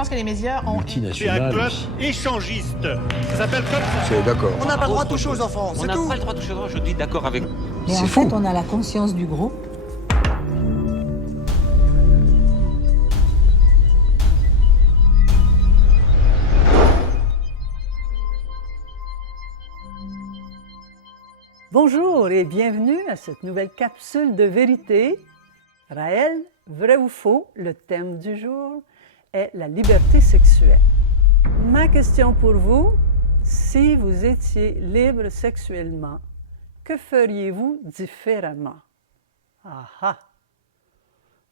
pense que les médias ont... C'est un club échangiste. Ça s'appelle comme ça. C'est d'accord. On n'a pas le droit de toucher aux enfants, c'est tout. On n'a pas le droit de toucher aux enfants, je dis d'accord avec vous. Et en fait, on a la conscience du groupe. Bonjour et bienvenue à cette nouvelle capsule de vérité. Raël, vrai ou faux, le thème du jour est la liberté sexuelle. Ma question pour vous, si vous étiez libre sexuellement, que feriez-vous différemment? Ah ah!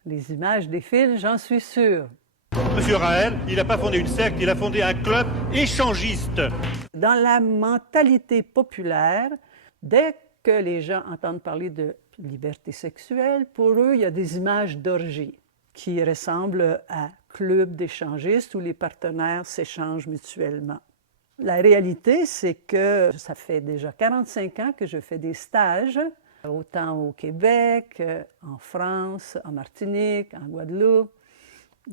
Les images défilent, j'en suis sûre. Monsieur Raël, il n'a pas fondé une secte, il a fondé un club échangiste. Dans la mentalité populaire, dès que les gens entendent parler de liberté sexuelle, pour eux, il y a des images d'orgie qui ressemblent à clubs d'échangistes où les partenaires s'échangent mutuellement. La réalité, c'est que ça fait déjà 45 ans que je fais des stages, autant au Québec, en France, en Martinique, en Guadeloupe.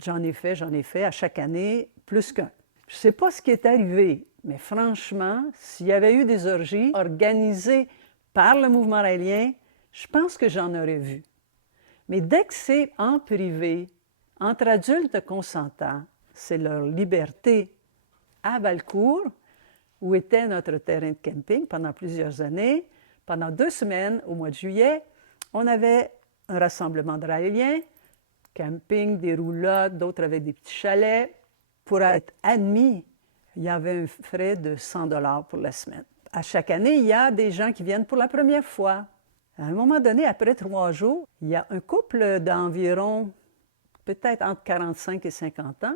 J'en ai fait à chaque année plus qu'un. Je ne sais pas ce qui est arrivé, mais franchement, s'il y avait eu des orgies organisées par le mouvement raélien, je pense que j'en aurais vu. Mais dès que c'est en privé, entre adultes consentants, c'est leur liberté. À Valcourt, où était notre terrain de camping pendant plusieurs années, pendant 2 semaines, au mois de juillet, on avait un rassemblement de raéliens, camping, des roulottes, d'autres avec des petits chalets. Pour être admis, il y avait un frais de 100 $ pour la semaine. À chaque année, il y a des gens qui viennent pour la première fois. À un moment donné, après 3 jours, il y a un couple d'environ, peut-être entre 45 et 50 ans,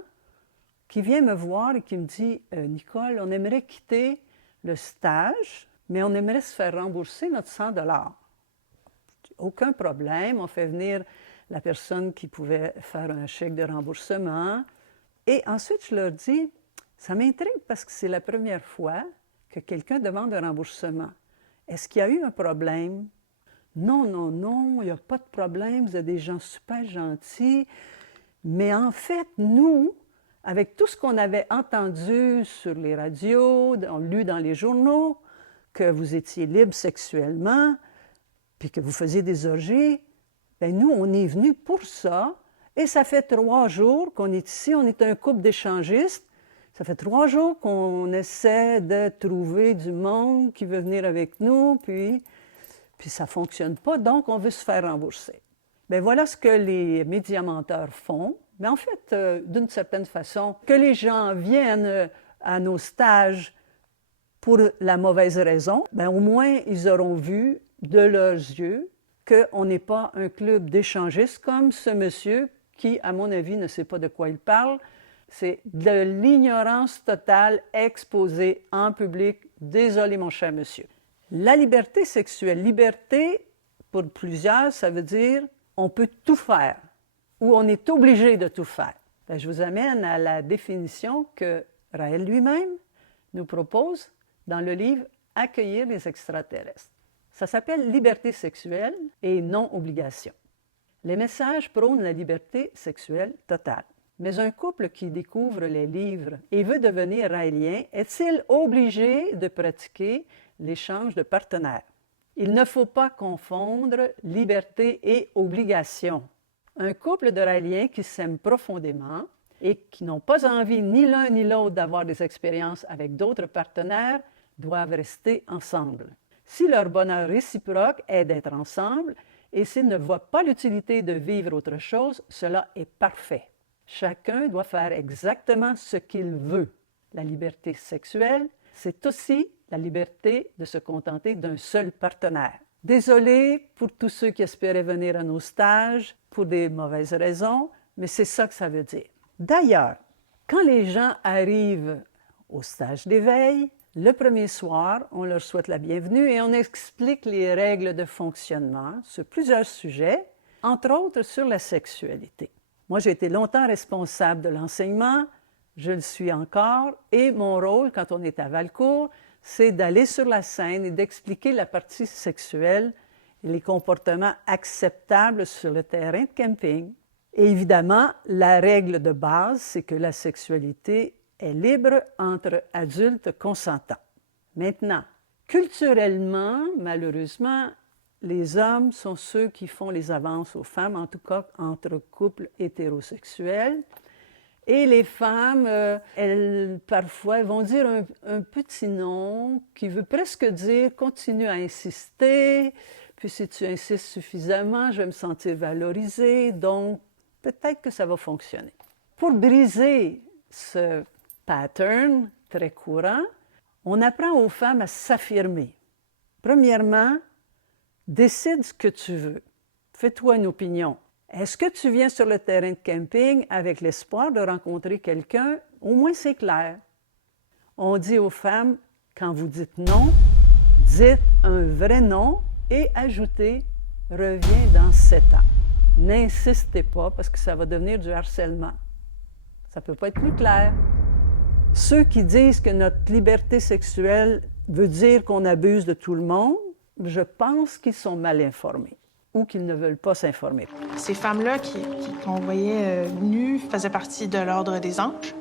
qui vient me voir et qui me dit « Nicole, on aimerait quitter le stage, mais on aimerait se faire rembourser notre 100 $. » Aucun problème, on fait venir la personne qui pouvait faire un chèque de remboursement. Et ensuite, je leur dis « Ça m'intrigue parce que c'est la première fois que quelqu'un demande un remboursement. Est-ce qu'il y a eu un problème? » Non, non, non, il n'y a pas de problème, vous êtes des gens super gentils. Mais en fait, nous, avec tout ce qu'on avait entendu sur les radios, lu dans les journaux, que vous étiez libre sexuellement, puis que vous faisiez des orgies, bien nous, on est venus pour ça. Et ça fait 3 jours qu'on est ici, on est un couple d'échangistes. Ça fait 3 jours qu'on essaie de trouver du monde qui veut venir avec nous, puis ça ne fonctionne pas, donc on veut se faire rembourser. Bien, voilà ce que les médiamenteurs font. Mais en fait, d'une certaine façon, que les gens viennent à nos stages pour la mauvaise raison, bien, au moins, ils auront vu de leurs yeux qu'on n'est pas un club d'échangistes comme ce monsieur qui, à mon avis, ne sait pas de quoi il parle. C'est de l'ignorance totale exposée en public. Désolé, mon cher monsieur. La liberté sexuelle. Liberté, pour plusieurs, ça veut dire on peut tout faire ou on est obligé de tout faire. Bien, je vous amène à la définition que Raël lui-même nous propose dans le livre « Accueillir les extraterrestres ». Ça s'appelle « Liberté sexuelle et non-obligation ». Les messages prônent la liberté sexuelle totale. Mais un couple qui découvre les livres et veut devenir raélien est-il obligé de pratiquer l'échange de partenaires? Il ne faut pas confondre liberté et obligation. Un couple de raéliens qui s'aiment profondément et qui n'ont pas envie ni l'un ni l'autre d'avoir des expériences avec d'autres partenaires doivent rester ensemble. Si leur bonheur réciproque est d'être ensemble et s'ils ne voient pas l'utilité de vivre autre chose, cela est parfait. Chacun doit faire exactement ce qu'il veut. La liberté sexuelle, c'est aussi la liberté de se contenter d'un seul partenaire. Désolé pour tous ceux qui espéraient venir à nos stages pour des mauvaises raisons, mais c'est ça que ça veut dire. D'ailleurs, quand les gens arrivent au stage d'éveil, le premier soir, on leur souhaite la bienvenue et on explique les règles de fonctionnement sur plusieurs sujets, entre autres sur la sexualité. Moi, j'ai été longtemps responsable de l'enseignement, je le suis encore, et mon rôle, quand on est à Valcourt, c'est d'aller sur la scène et d'expliquer la partie sexuelle et les comportements acceptables sur le terrain de camping. Et évidemment, la règle de base, c'est que la sexualité est libre entre adultes consentants. Maintenant, culturellement, malheureusement, les hommes sont ceux qui font les avances aux femmes, en tout cas entre couples hétérosexuels. Et les femmes, elles, parfois, vont dire un petit nom qui veut presque dire « continue à insister, puis si tu insistes suffisamment, je vais me sentir valorisée, donc peut-être que ça va fonctionner ». Pour briser ce pattern très courant, on apprend aux femmes à s'affirmer. Premièrement, décide ce que tu veux. Fais-toi une opinion. Est-ce que tu viens sur le terrain de camping avec l'espoir de rencontrer quelqu'un? Au moins, c'est clair. On dit aux femmes, quand vous dites non, dites un vrai non et ajoutez « reviens dans 7 ans ». N'insistez pas parce que ça va devenir du harcèlement. Ça ne peut pas être plus clair. Ceux qui disent que notre liberté sexuelle veut dire qu'on abuse de tout le monde, je pense qu'ils sont mal informés ou qu'ils ne veulent pas s'informer. Ces femmes-là qu'on voyait nues faisaient partie de l'ordre des anges.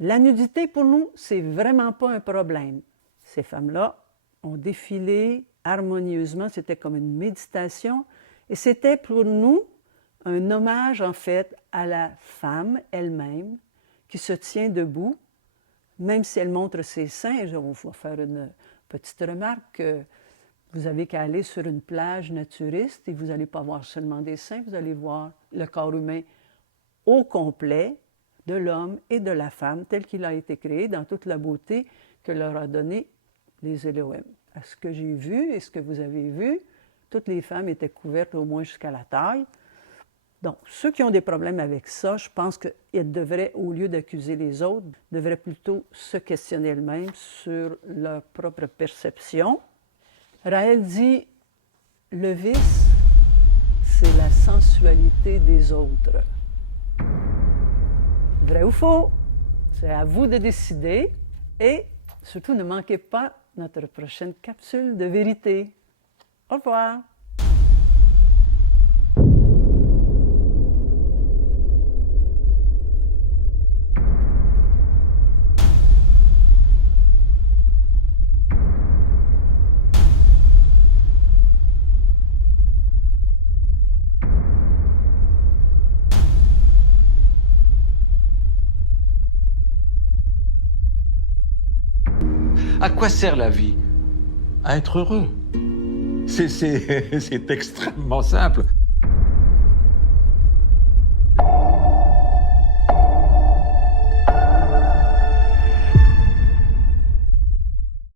La nudité, pour nous, c'est vraiment pas un problème. Ces femmes-là ont défilé harmonieusement, c'était comme une méditation, et c'était pour nous un hommage, en fait, à la femme elle-même qui se tient debout, même si elle montre ses seins. On va faire une petite remarque. Vous avez qu'à aller sur une plage naturiste et vous n'allez pas voir seulement des seins, vous allez voir le corps humain au complet de l'homme et de la femme tel qu'il a été créé dans toute la beauté que leur a donné les Elohim. À ce que j'ai vu et ce que vous avez vu, toutes les femmes étaient couvertes au moins jusqu'à la taille. Donc, ceux qui ont des problèmes avec ça, je pense qu'ils devraient, au lieu d'accuser les autres, devraient plutôt se questionner elles-mêmes sur leur propre perception. Raël dit « Le vice, c'est la sensualité des autres. » Vrai ou faux? C'est à vous de décider. Et surtout, ne manquez pas notre prochaine capsule de vérité. Au revoir! À quoi sert la vie? À être heureux. C'est extrêmement simple.